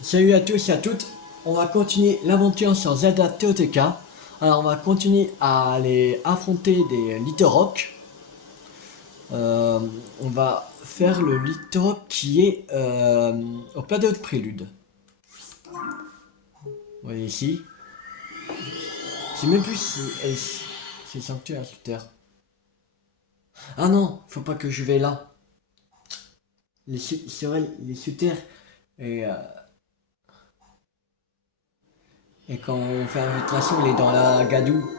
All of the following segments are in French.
Salut à tous et à toutes, on va continuer l'aventure sur Zelda TOTK. Alors on va continuer à aller affronter des Littorock. On va faire le Littorock qui est au plateau de prélude. Vous voyez ici. Je sais même plus si c'est sanctuaire sous terre. Ah non, faut pas que je vais là. C'est vrai, il est sous terre. Et, euh, et quand on fait la filtration, il est dans la gadoue,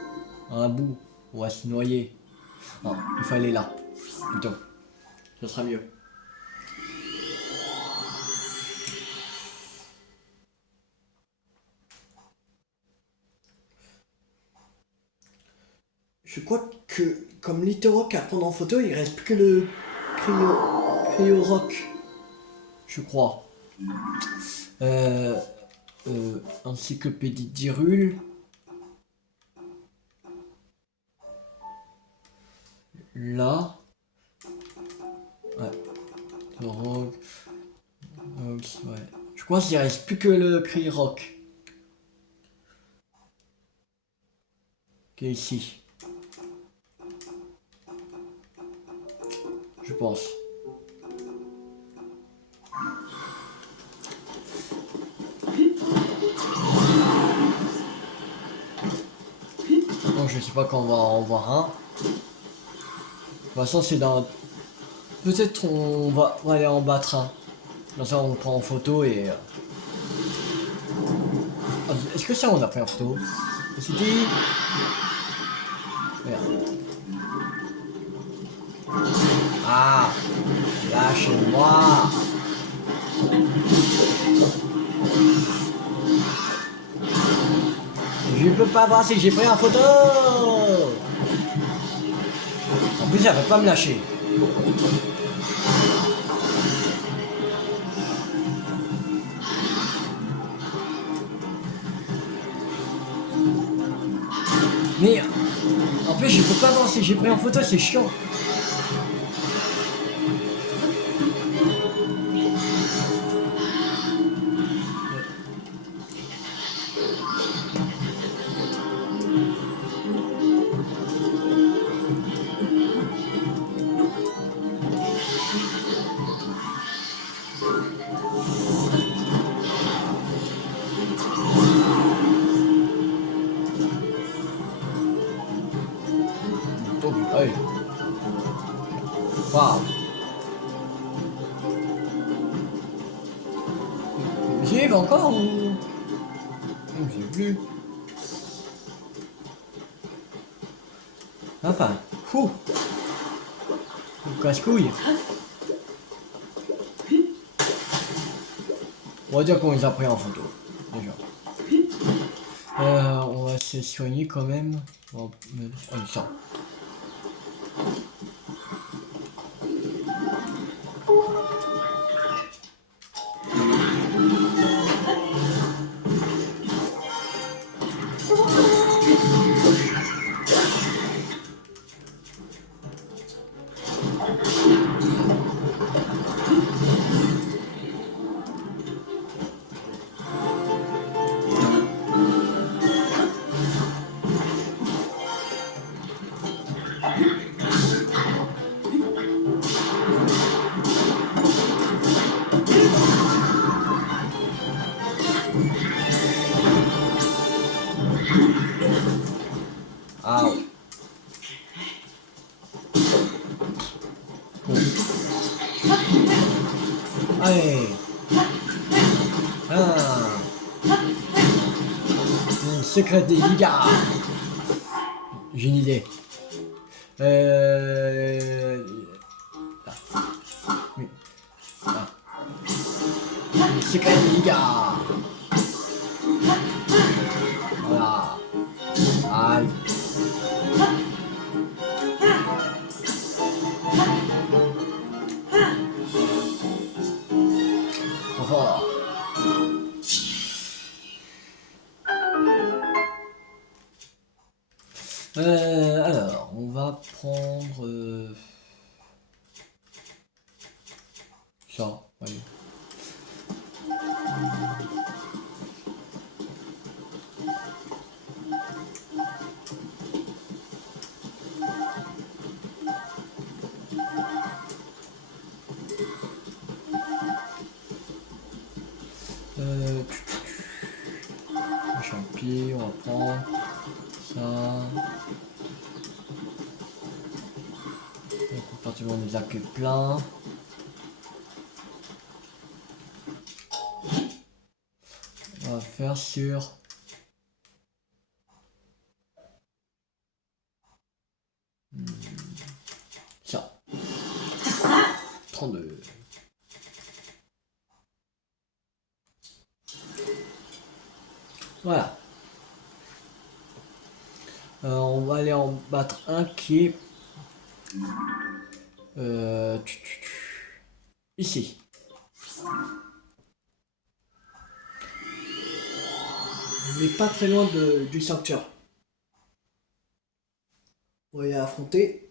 dans la boue. On va se noyer. Non, il faut aller là. Plutôt. Ça sera mieux. Je crois que comme Littorock à prendre en photo, il reste plus que le Cryorock. Je crois. Euh, Encyclopédie d'Hyrule. Là. Ouais. Rock. Ouais. Je crois qu'il reste plus que le Cryorock. Qui est ici. Je pense. Bon, je sais pas quand on va en voir un. De toute façon, c'est dans... Peut-être on va aller en battre un. Comme ça, on prend en photo et... Est-ce que ça, on a pris en photo? C'était... Merde. Ah! Lâchez-moi! Je peux pas voir si j'ai pris en photo! En plus, elle va pas me lâcher. Mais en plus, je peux pas voir si j'ai pris en photo, c'est chiant. Oh, allez. Waouh. J'y arrive encore ou... Je sais plus. Enfin, fou. Casse-couille. On va dire qu'on les a pris en photo. Déjà. On va se soigner quand même. Bon, allez, ça. Ah. Allez. Ah. Mon secret des gigas. J'ai une idée. Là. Oui. Là. Mon secret des gigas. Voilà. Aïe. Trop fort. Alors, on va prendre ça. Allez. Euh, champi, on va prendre ça. Le compartiment des arcs est plein. On va faire sur ça. 32. Voilà. On va aller en battre un qui est ici. On n'est pas très loin du sanctuaire. On va y affronter.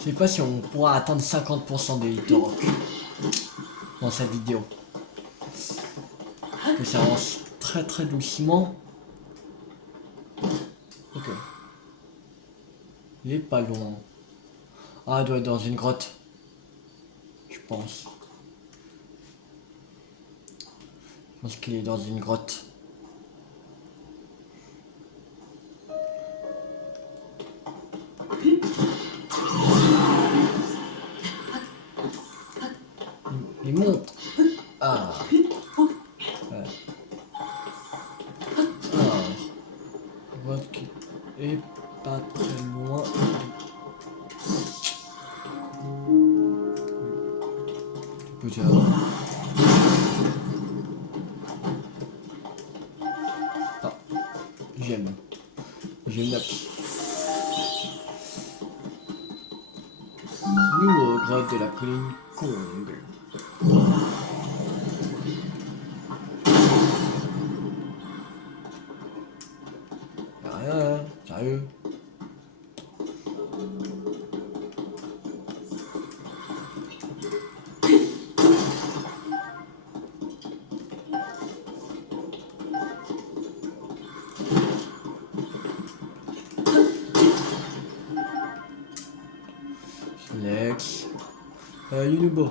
Je sais pas si on pourra atteindre 50% des Torok dans cette vidéo. Que ça avance très très doucement. Ok. Il est pas loin. Ah, il doit être dans une grotte. Je pense. Je pense qu'il est dans une grotte. Il monte. Ah. Ouais. Ah. Je vois qu'il est pas très loin. Peut-être. Ah. J'aime. J'aime la piste. Nouveau grotte de la colline Kong. Y'a rien, hein, sérieux. Lex. Yunubo.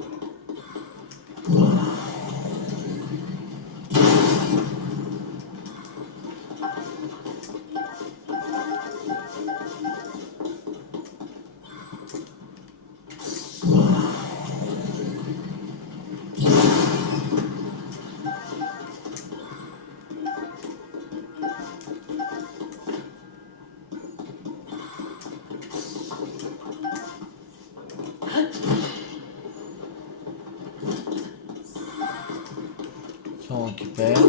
Ça on récupère. Ça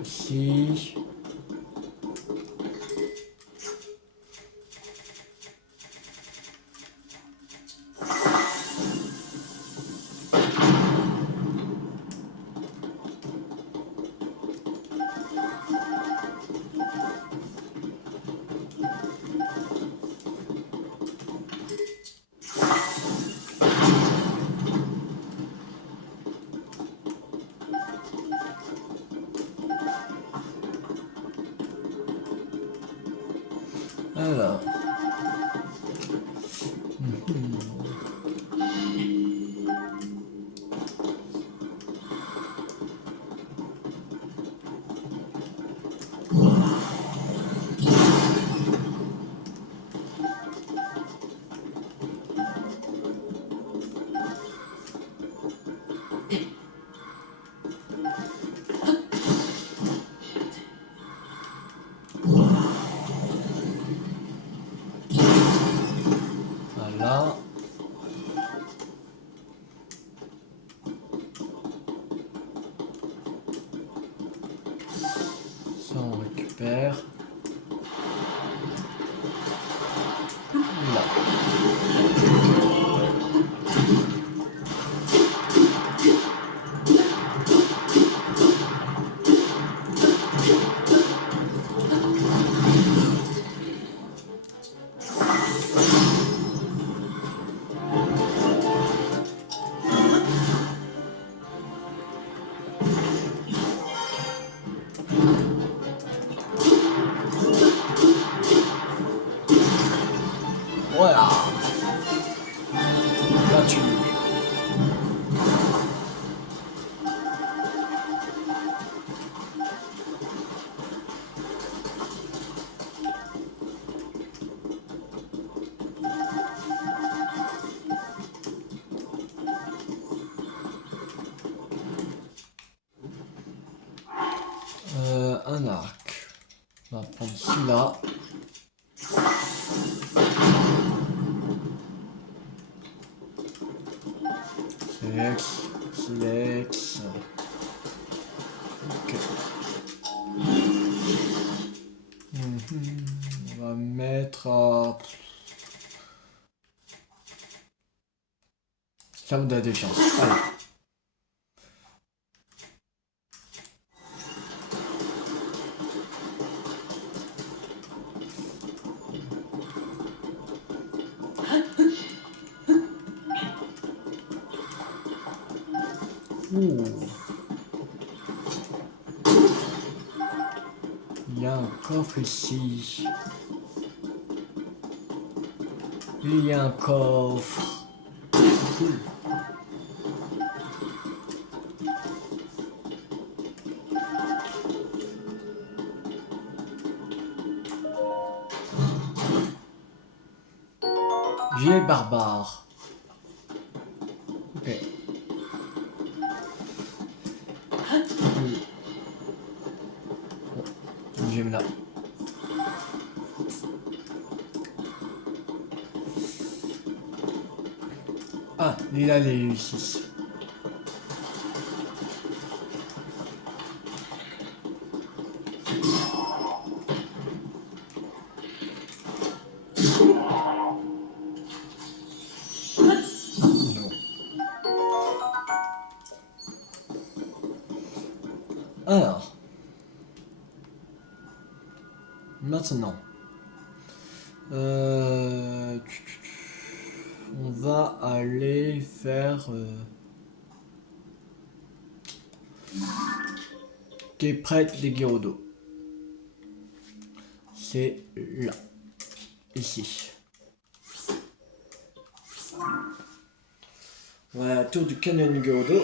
aussi. Un arc. On va prendre celui-là. Select. Ok. On va mettre à... Ça me donne des chances. Allez. Il y a un coffre ici. Il y a un coffre. Cool. Gilet barbare. Ok. J'aime là. Ah, il a les ici. Alors, maintenant, on va aller faire qui est près des Gyrodo. C'est là, ici. Voilà la tour du canyon Gyrodo.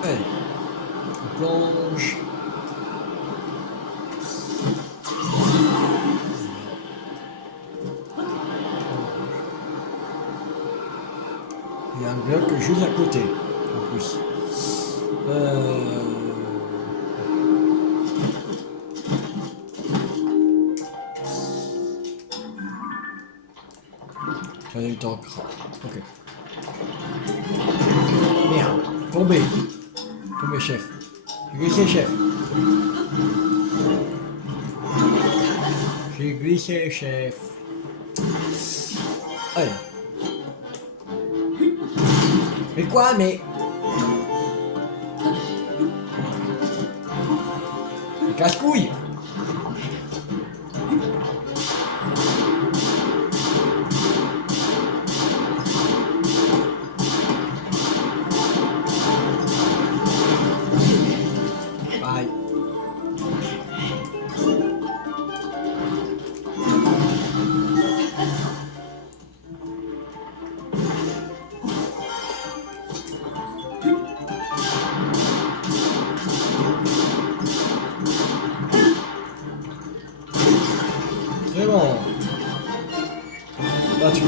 Allez, on plonge. Il y a un bloc juste à côté, en plus. J'en ai eu le temps. Ok. Merde, tombé. Tombé, chef. J'ai glissé, chef. J'ai glissé, chef. Allez. Mais quoi, mais... Casse-couille. Aïe. C'est bon. Battu.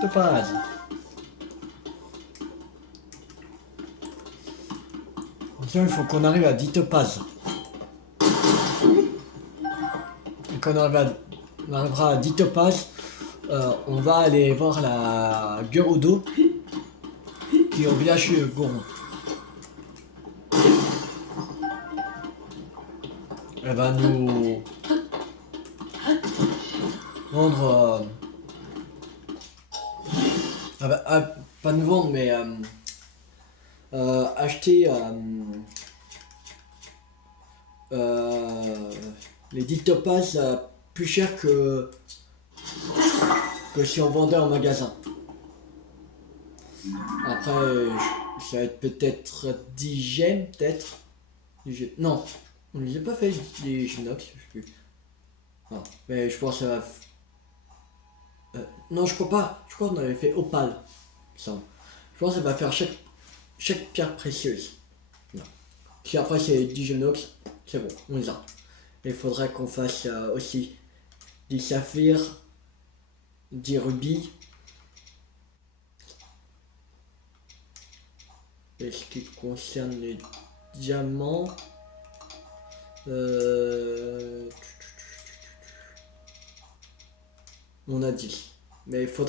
Topaz. Attention, il faut qu'on arrive à 10 topazes. quand on arrivera à 10 topaz, on va aller voir la Gerudo qui est au village Goron. Elle va nous vendre. Pas nous vendre, mais acheter les 10 topaz plus cher que si on vendait en magasin. Après, ça va être peut-être 10 gemmes, peut-être. Non, on ne les a pas fait, les Ginox, je sais plus. Non, mais je pense que ça va. Non, je crois pas. Je crois qu'on avait fait opale. Ça. Je pense que ça va faire chaque pierre précieuse. Non. Si après c'est 10 Genox, c'est bon, on les a. Il faudrait qu'on fasse aussi des saphirs, des rubis. Et ce qui concerne les diamants, on a 10. Mais il faut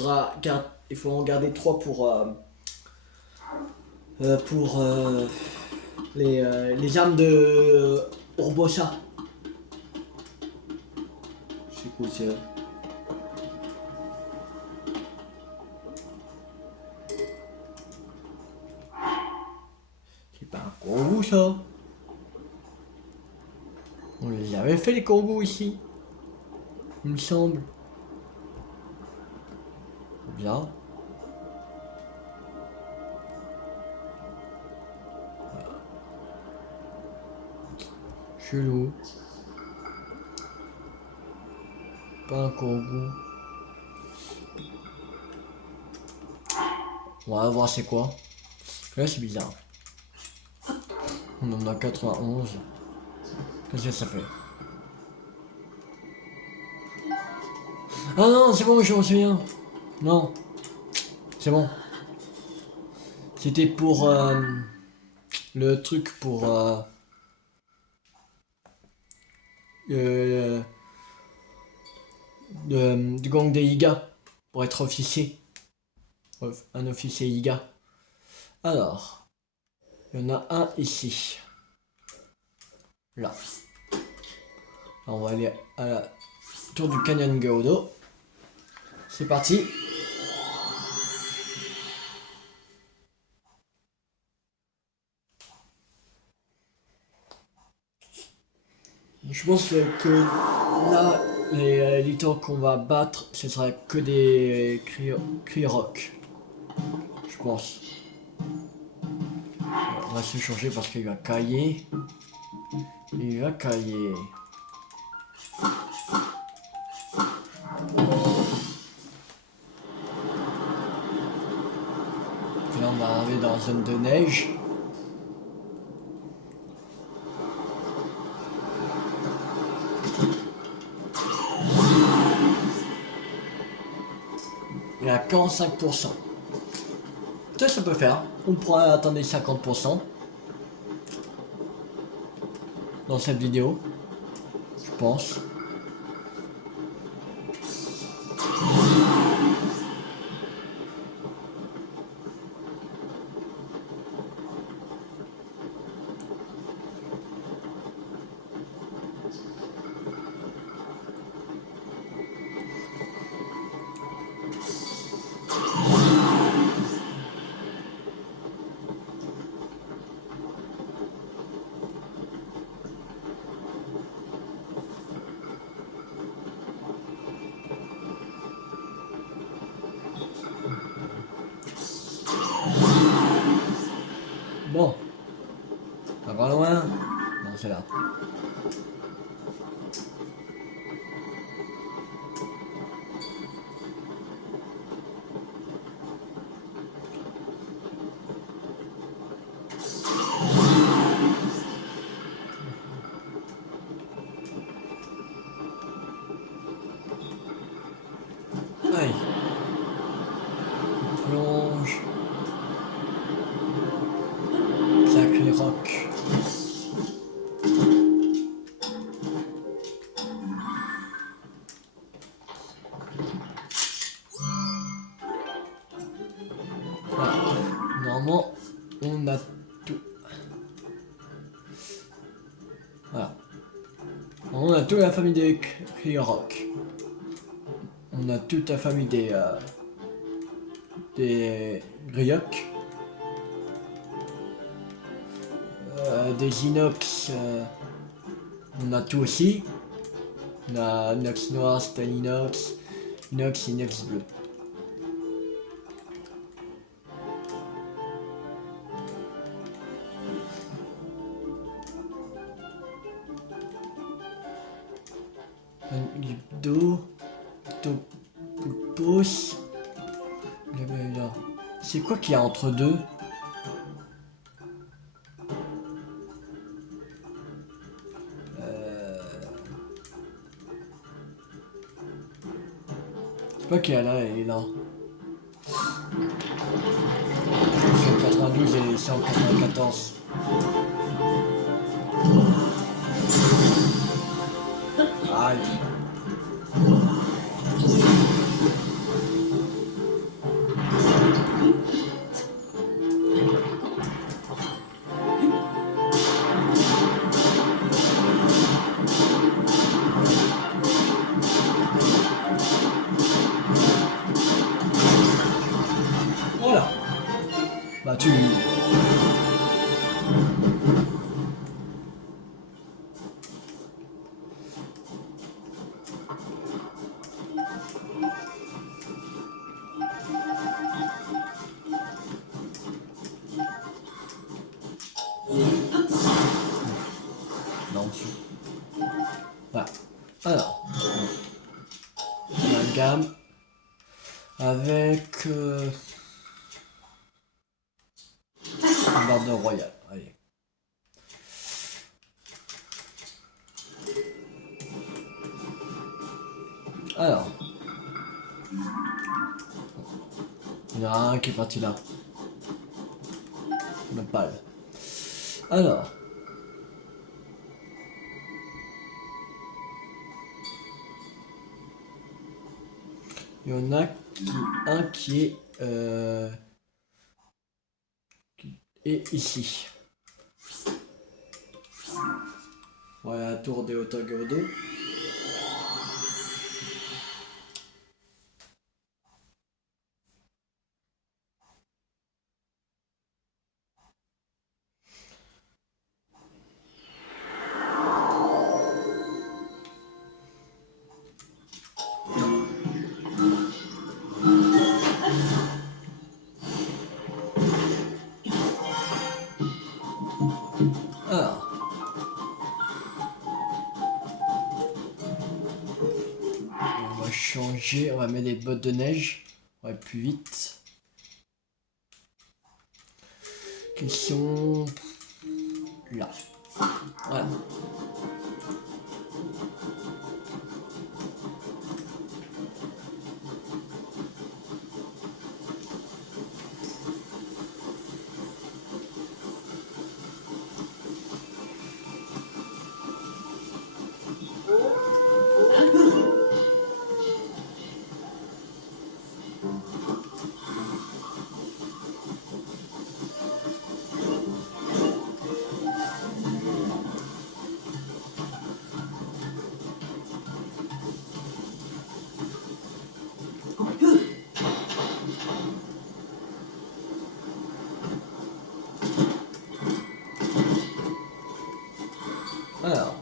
en garder 3 pour les armes de Urbosa. C'est quoi ça? C'est pas un corbeau ça? On les avait fait les corbeaux ici. Il me semble. Bien. Chelou. Pas un corbeau. On va voir c'est quoi. Là c'est bizarre. On en a 91. Qu'est-ce que ça fait? Ah non, c'est bon, je m'en souviens. Non. C'est bon. C'était pour le truc pour du gang des Iga. Pour être officier. Un officier Iga. Alors. Il y en a un ici. Là. On va aller à la tour du Canyon Gerudo. C'est parti. Je pense que là, les litons qu'on va battre, ce sera que des Kriorok. Je pense. On va se changer parce qu'il va cailler. Il va cailler. Puis là, on va arriver dans la zone de neige. Il y a 45%. Peut-être ça peut faire. On pourra atteindre les 50% dans cette vidéo. Je pense. Bon. Ça va loin? Non, c'est là. Aïe. Plonge. Sacré roc. toute la famille des Kriorok. On a toute la famille des Griok. Des inox, on a tout aussi. On a inox noir, style inox, inox bleu. L'hybdo, Topos. C'est quoi qu'il y a entre deux? Je sais pas qu'il y a là et là. 192 et 194. Aïe. Voilà. Bah tu... Non, dessus. Voilà. Alors. On a une gamme. Avec... une barre de royal. Allez. Alors. Il y en a un qui est parti là. Le pâle. Alors. Il y en a un qui est ici. Voilà la tour des Otogodo. Alors. On va changer, on va mettre des bottes de neige. On va aller plus vite. Qui sont là. Voilà. Alors.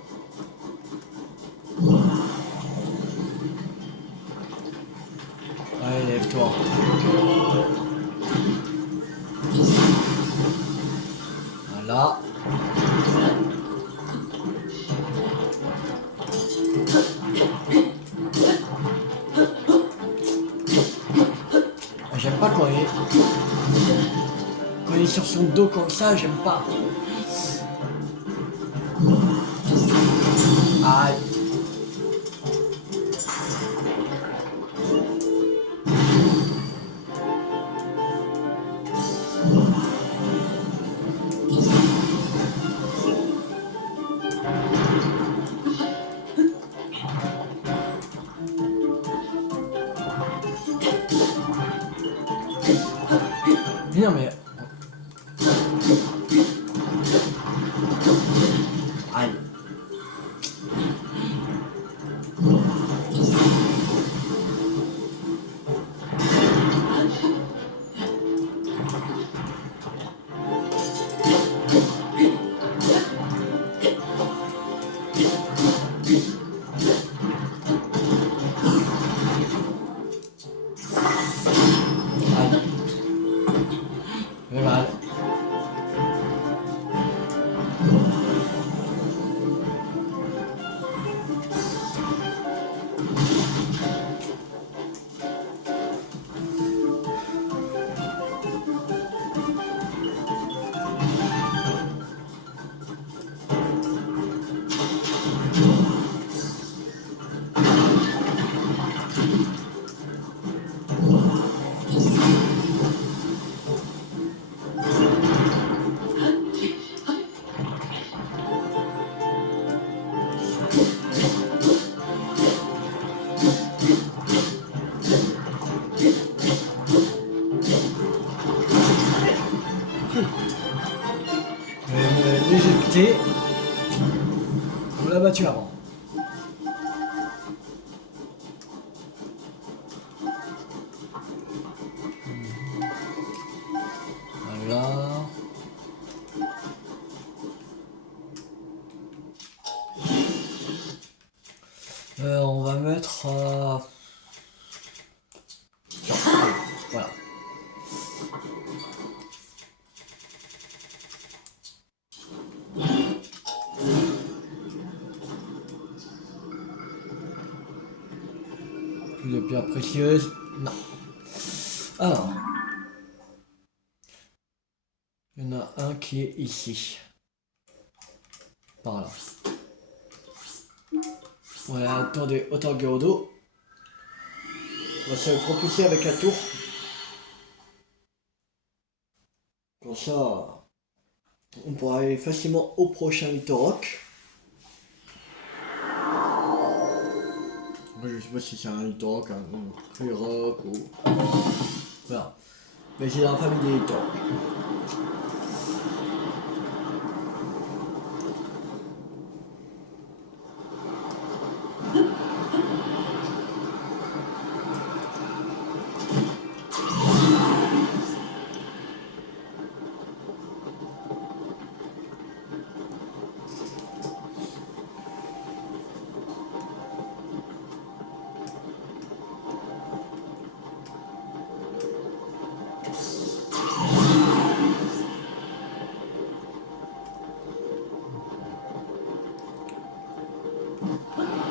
Allez, lève-toi. Voilà. J'aime pas quand il est sur son dos comme ça, j'aime pas. Aïe. Non mais... Aïe. voiture avant. Voilà. On va mettre... voilà. Plus de pierres précieuses. Non. Alors. Il y en a un qui est ici. Par là. Voilà, attendez, autant Gyrodo. On va se propulser avec la tour. Comme ça, on pourra aller facilement au prochain Litorock. Moi, je sais pas si c'est un Litorock, un Clearock ou... Voilà. Mais c'est dans la famille des Litorock.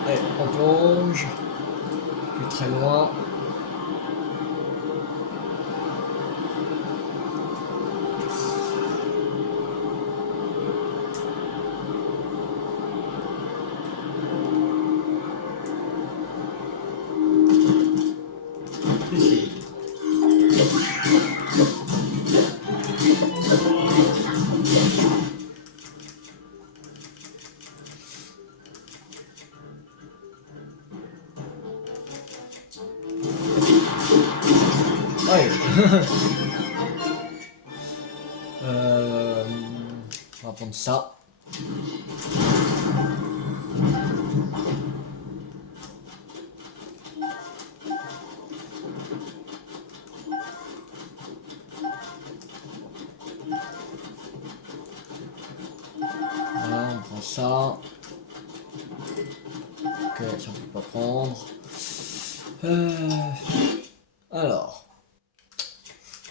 Allez, on plonge. Plus très loin. Ici. Ouais. On va prendre ça. Voilà, on prend ça. Ok, ça on peut pas prendre. Alors,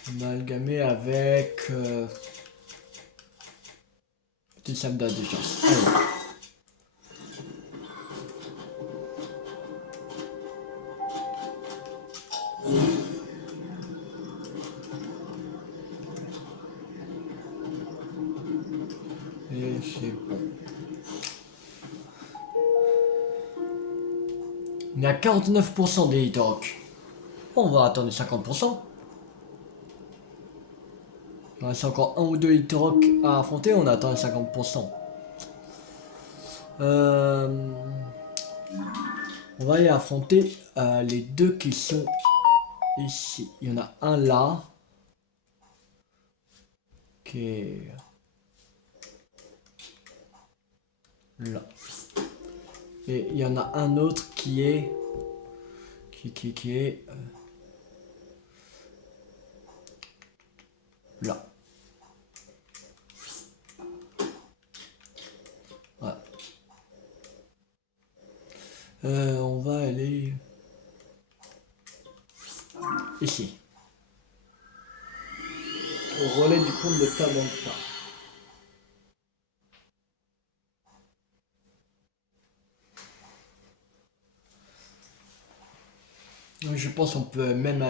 amalgamé avec petit sac d'indigence. Allez. Et c'est bon. On est à 49% des Hitorock. On va attendre 50%. Il reste encore un ou deux Hitorock à affronter, on attend les 50%. On va y affronter les deux qui sont ici. Il y en a un là. Qui est là. Et il y en a un autre qui est... Qui est... là. Voilà. On va aller... ici. Au relais du pont de Tabanta. Je pense qu'on peut même...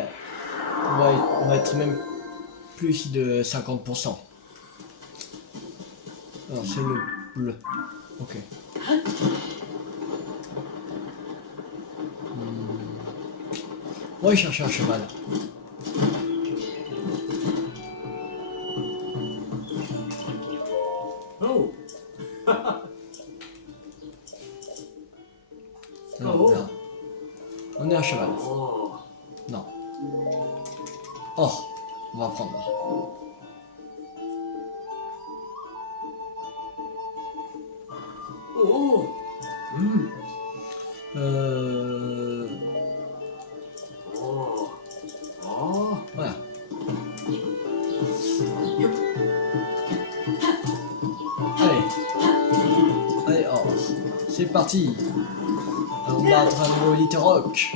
on va être même plus de 50%. Alors c'est le bleu. Ok. On va chercher un cheval. Oh. Non, Oh. là. On est un cheval. Oh. Non. Oh, on va prendre là. Oh. Euh... Voilà. Allez, oh, c'est parti. On va battre un nouveau Elite Rock.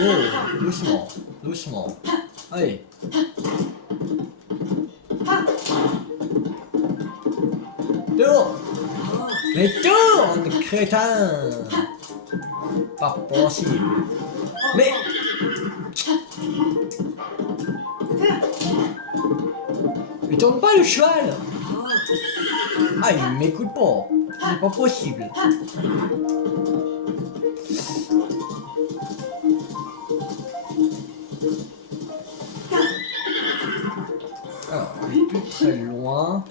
Oh, doucement, doucement. Allez. Tourne. Mais tourne, crétin. Pas possible. Mais... Il tourne pas le cheval. Ah, il m'écoute pas. C'est pas possible. Alors, on est plus très loin.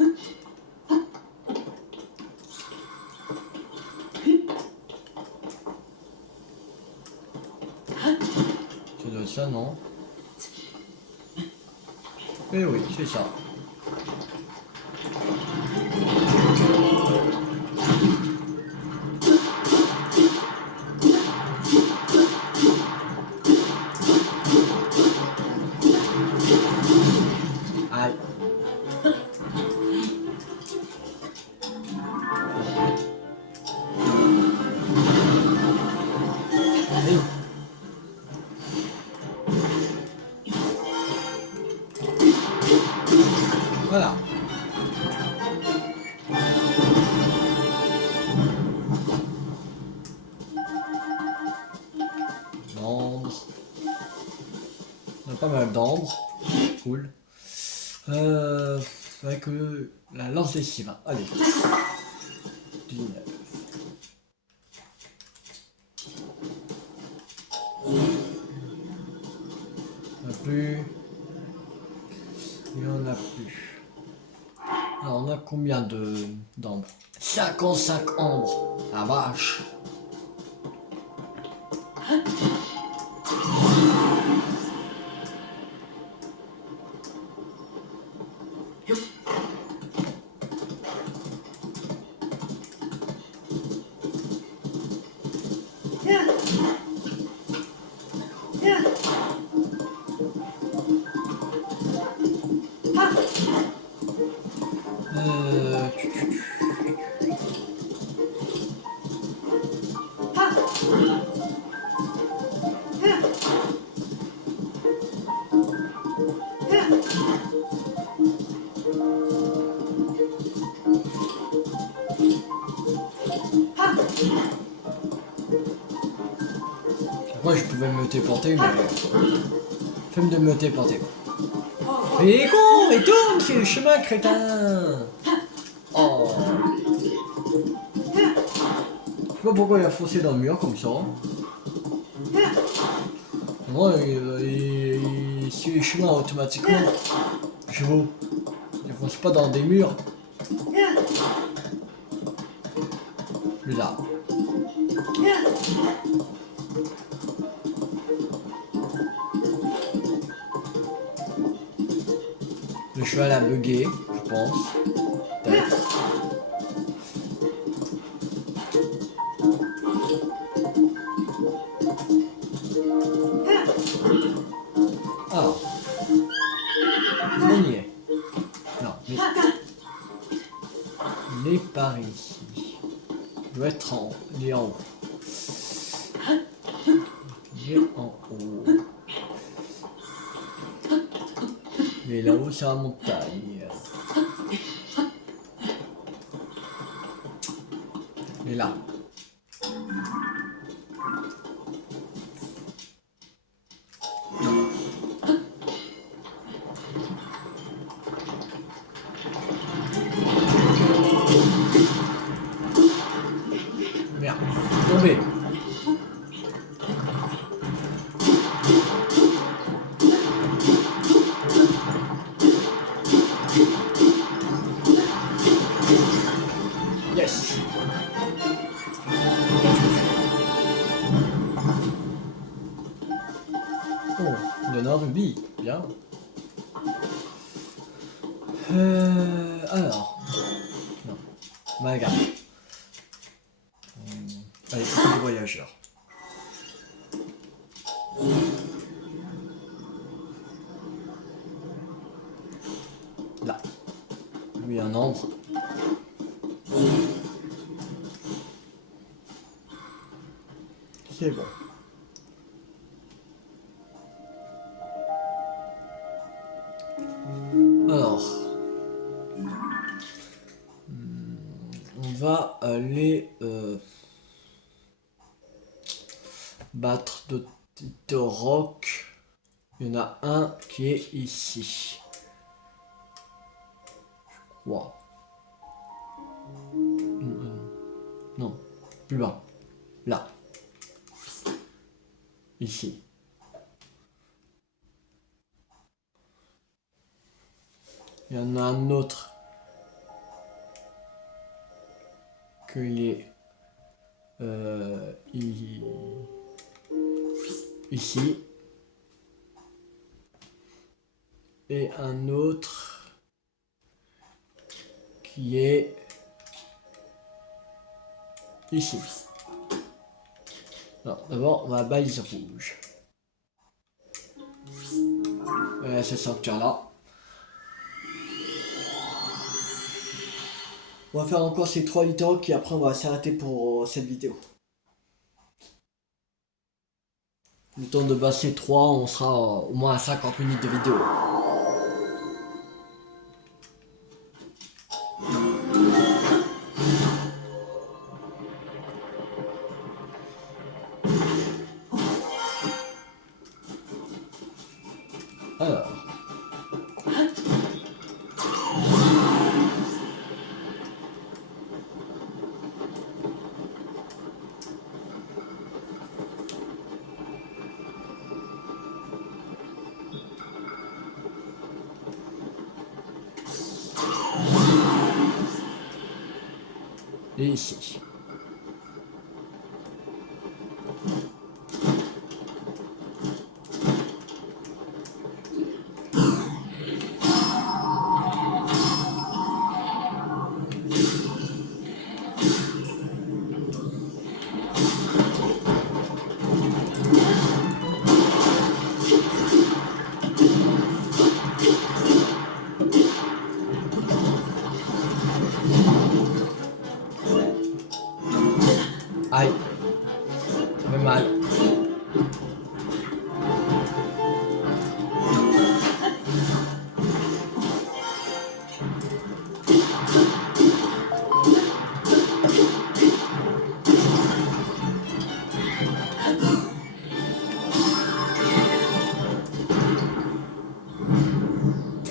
Ça doit être ça, non? Eh oui, c'est ça. Aïe. Allez. Voilà. D'ambre. On a pas mal d'ambre. Cool. Avec la lance lessive. Allez. 19. On a plus. Il y en a plus. Alors on a combien d'ambre? 55 ambre. La vache. Moi je pouvais me téléporter, mais... Femme de me téléporter. Mais il est con, il tourne, c'est le chemin, crétin. Oh. Je sais pas pourquoi il a foncé dans le mur comme ça. Moi, il suit les chemins automatiquement. Je vois. Il fonce pas dans des murs. Bizarre. Le cheval a bugué, je pense. Peut-être. Ah. On y est. Non, mais... Il est par ici. Il doit être en... Il est en haut. Il est en haut. Il est là-haut sur la montagne. Il est là. Merde, tombé. Yes. Oh, il donne un rubis, bien. Alors. Bah regarde. Allez, petit voyageur. Là. Lui un ombre. C'est bon. Alors. On va aller battre de roc. Il y en a un qui est ici. Je crois. Non, plus bas. Là. Ici. Il y en a un autre qui est ici. Et un autre qui est ici. Alors, d'abord, on va balise rouge. Voilà, c'est sortir là. On va faire encore ces 3 vidéos qui après on va s'arrêter pour cette vidéo. Le temps de passer 3, on sera au moins à 50 minutes de vidéo. Alors. Et ici. Aïe. Ça fait mal.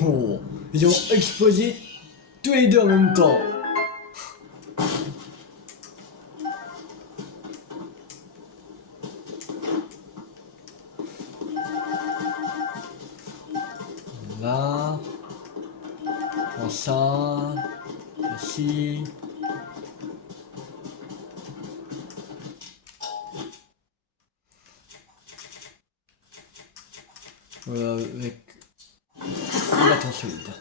Oh, ils ont explosé tous les deux en même temps. Là, prends ça, ici. Voilà, avec bâton solide.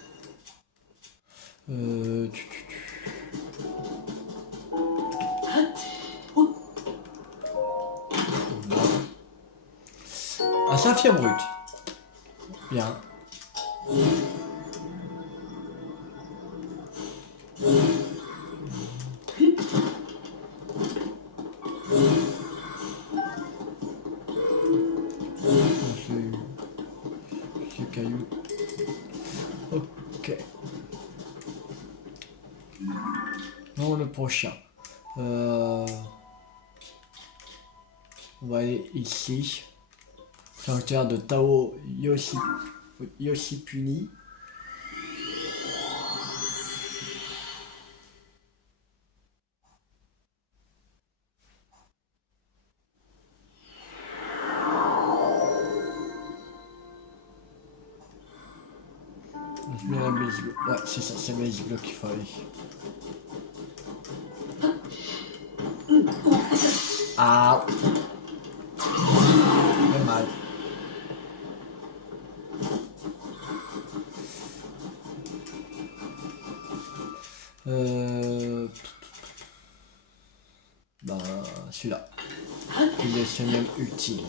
Un saphir brut. Bien. Ce caillou. Ok. Non, le prochain. On va aller ici. Sanctuaire de Tao Yoshipuni. Ouais, c'est ça, c'est Blaze Block qu'il faut aller. Ah, fait mal. Ben, celui-là. Le summum ultime.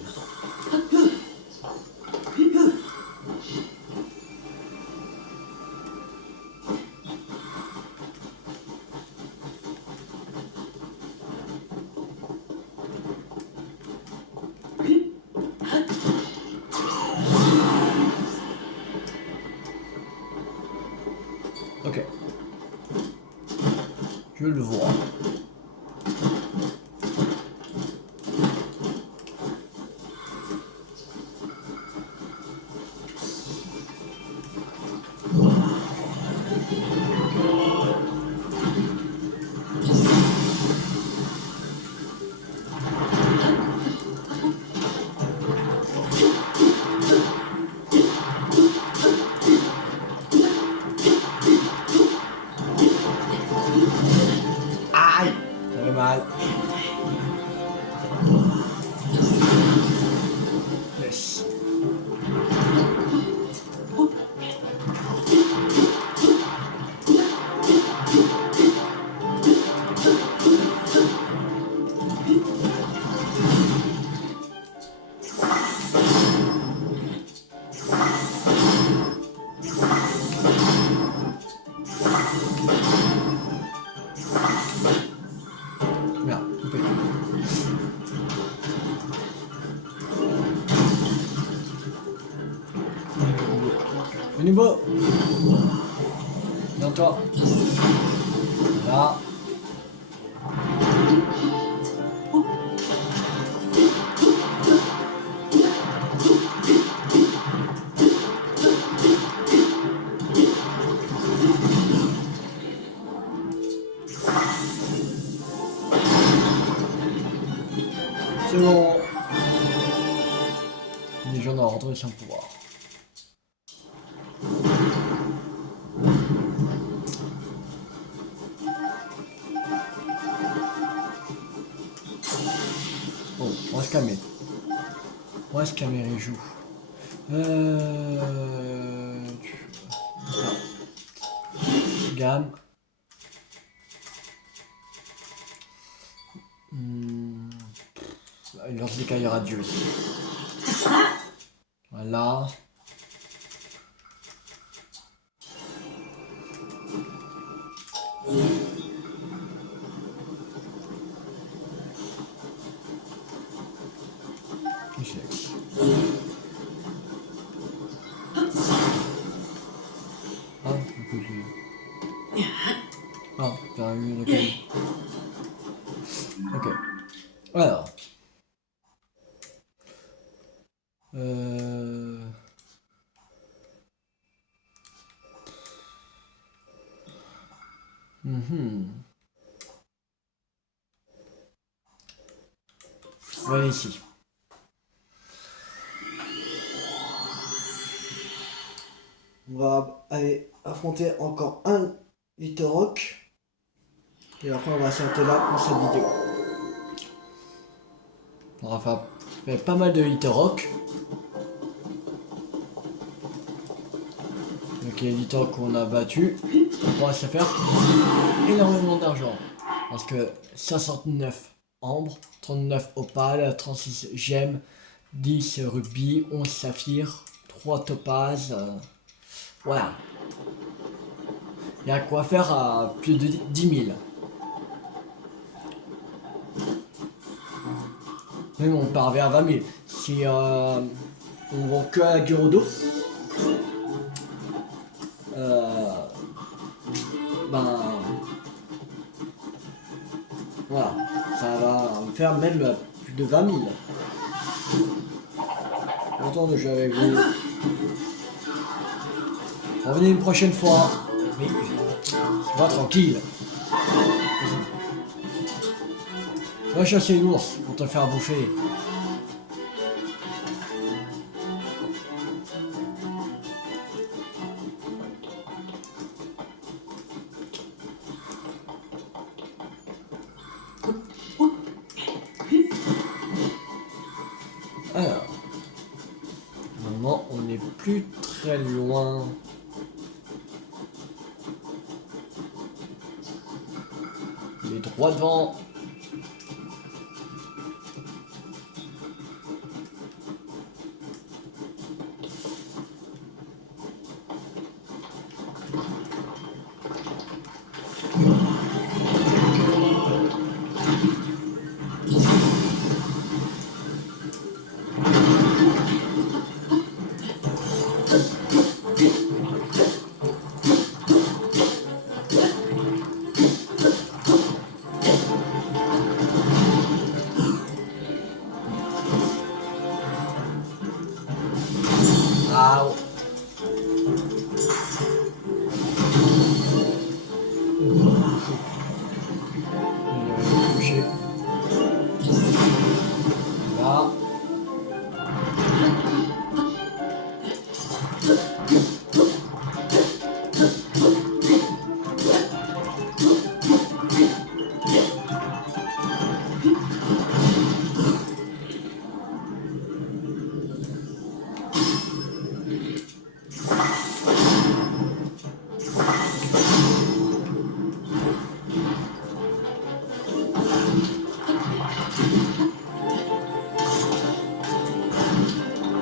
Ok. Je le vois. Aïe! Ça fait mal. Yes. Merde, coupé. Le niveau. Dans toi. Là. C'est bon. Les gens ont rentré sans pouvoir. Bon, on va se calmer. On va se calmer les joues. Ah. Gamme. Il lance des cailles radieuses. Voilà. Réflexe. Ah, du coup, j'ai... Ah, t'as eu le caille. Ok. Alors. Voilà ici. On va aller affronter encore un Litorok. Et après on va s'arrêter là pour cette vidéo. On va faire pas mal de Litorok. Donc les Litorok qu'on a battu. On va se faire énormément d'argent. Parce que 69 ambre, 39 opales, 36 gemmes, 10 rubis, 11 saphirs, 3 topazes. Voilà. Il y a quoi faire à plus de 10 000. Même on part vers 20 000. Si on vend que à Gyrodo, ben voilà, ça va me faire même plus de 20 000. Content de jouer avec vous. Revenez une prochaine fois. Mais va tranquille. Va chasser l'ours pour te faire bouffer. Alors, normalement on n'est plus très loin. aller droit devant. Ah, touché. Là.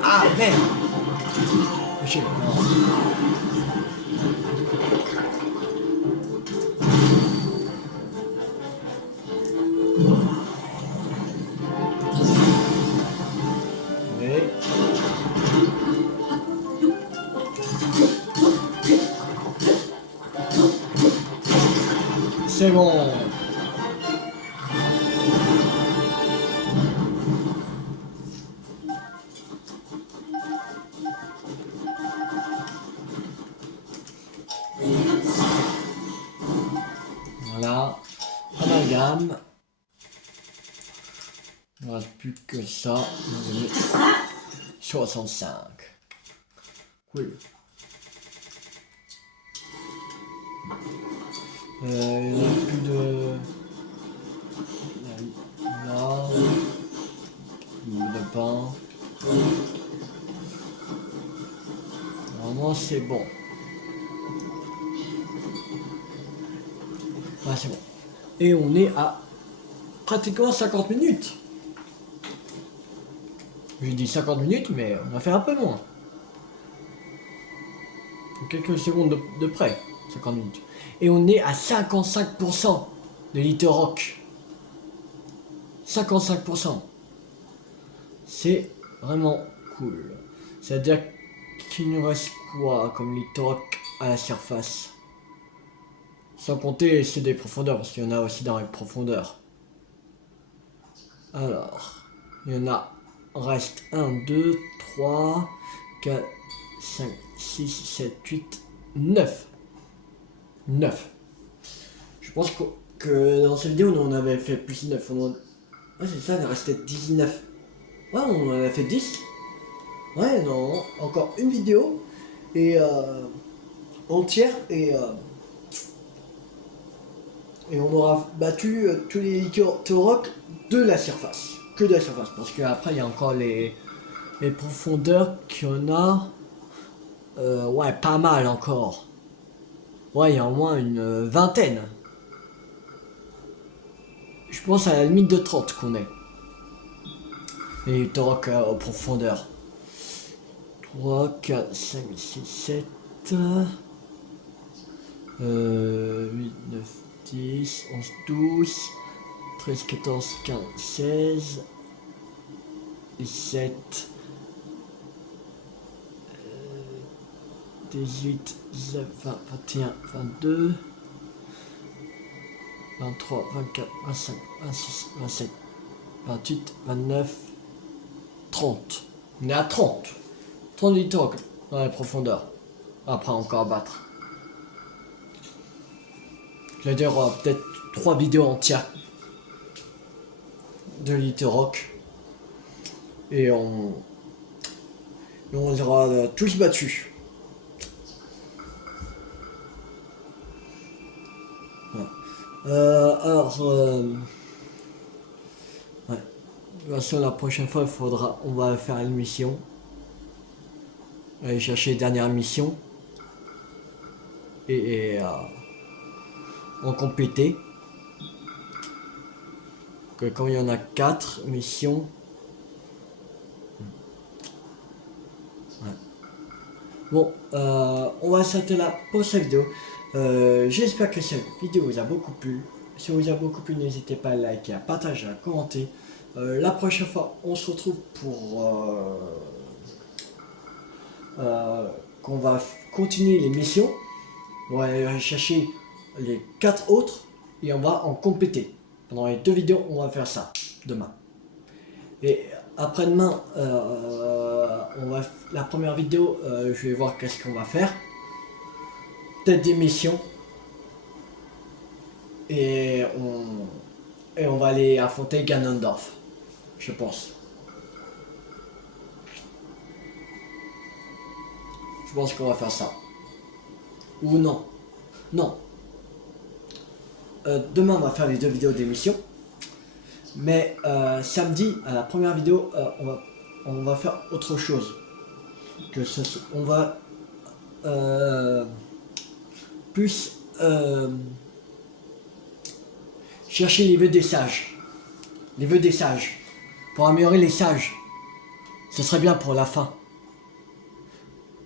Ah, merde. Touché. Non. Mais... C'est bon. Voilà. Amalgame. Il ne reste plus que ça. On est 65. Cool. Il n'y a plus de... Là. De pain. Normalement c'est bon. Ah, c'est bon. Et on est à pratiquement 50 minutes. J'ai dit 50 minutes, mais on a fait un peu moins. Quelques secondes de près, 50 minutes. Et on est à 55% de Littorock. 55%. C'est vraiment cool. C'est-à-dire qu'il nous reste quoi comme Littorock à la surface? Sans compter c'est des profondeurs, parce qu'il y en a aussi dans les profondeurs. Alors, il y en a, reste 1, 2, 3, 4, 5, 6, 7, 8, 9. 9. Je pense que dans cette vidéo, on avait fait plus 9. Ouais, c'est ça, il restait 19. Ouais, on en a fait 10. Ouais, non, encore une vidéo. Et entière. Et on aura battu tous les Littorock de la surface. Que de la surface. Parce qu'après, il y a encore les profondeurs qu'il y en a. Ouais, pas mal encore. Ouais, il y a au moins une vingtaine. Je pense à la limite de 30 qu'on est. Les Littorock aux profondeurs. 3, 4, 5, 6, 7. 8, 9, 10, 11, 12, 13, 14, 15, 16, 17, 18, 19, 20, 21, 22, 23, 24, 25, 26, 27, 28, 29, 30. On est à 30. 30 litres dans la profondeur. Après encore à battre. Je vais dire peut-être 3 vidéos entières de Littorock. Et on aura tous battus. Voilà. Ouais. De toute façon, la prochaine fois, on va faire une mission. Aller chercher les dernières missions. Et en compléter. que quand il y en a 4 missions. Ouais. Bon, on va s'arrêter là pour cette vidéo. J'espère que cette vidéo vous a beaucoup plu. Si vous a beaucoup plu, n'hésitez pas à liker, à partager, à commenter. La prochaine fois, on se retrouve pour qu'on va continuer les missions. On va aller chercher les 4 autres et on va en compléter. Pendant les 2 vidéos, on va faire ça demain. Et après-demain, la première vidéo, je vais voir qu'est-ce qu'on va faire. Peut-être des missions. Et on va aller affronter Ganondorf, je pense. Je pense qu'on va faire ça. Ou non. Non. Demain, on va faire les 2 vidéos d'émission. Mais samedi, à la première vidéo, on va faire autre chose. On va plus chercher les vœux des sages. Les vœux des sages. Pour améliorer les sages. Ce serait bien pour la fin.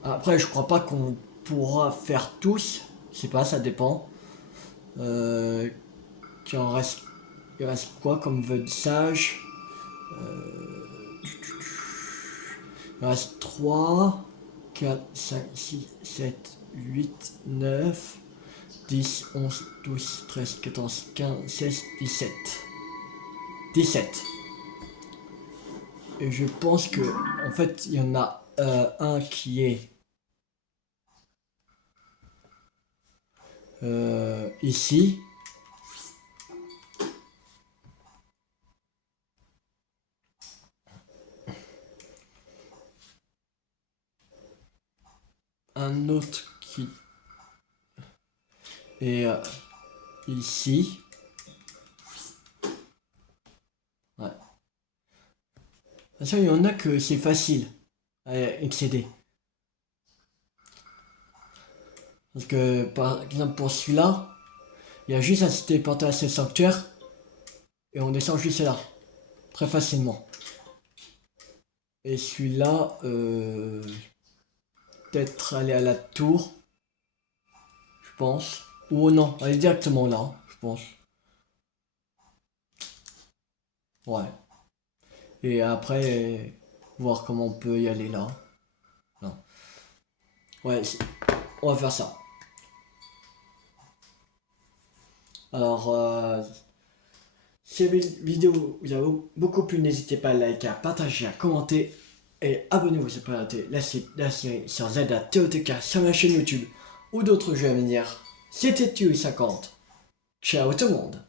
Après, je crois pas qu'on pourra faire tous. Je sais pas, ça dépend. Il reste quoi comme vœu de sage? Il reste 3, 4, 5, 6, 7, 8, 9, 10, 11, 12, 13, 14, 15, 16, 17. 17. Et je pense que, en fait, il y en a un qui est ici. Un autre qui est ici. Ouais. De toute façon, il y en a que c'est facile à accéder. Parce que, par exemple, pour celui-là, il y a juste à se téléporter à ce sanctuaire et on descend juste là, très facilement. Et celui-là, peut-être aller à la tour, je pense. Ou non, aller directement là, je pense. Ouais. Et après, voir comment on peut y aller là. Non. Ouais, on va faire ça. Alors, si la vidéo vous a beaucoup plu, n'hésitez pas à liker, à partager, à commenter et abonnez-vous si vous pas rater la série sur Zelda TOTK sur ma chaîne YouTube ou d'autres jeux à venir. C'était TU50. Ciao tout le monde.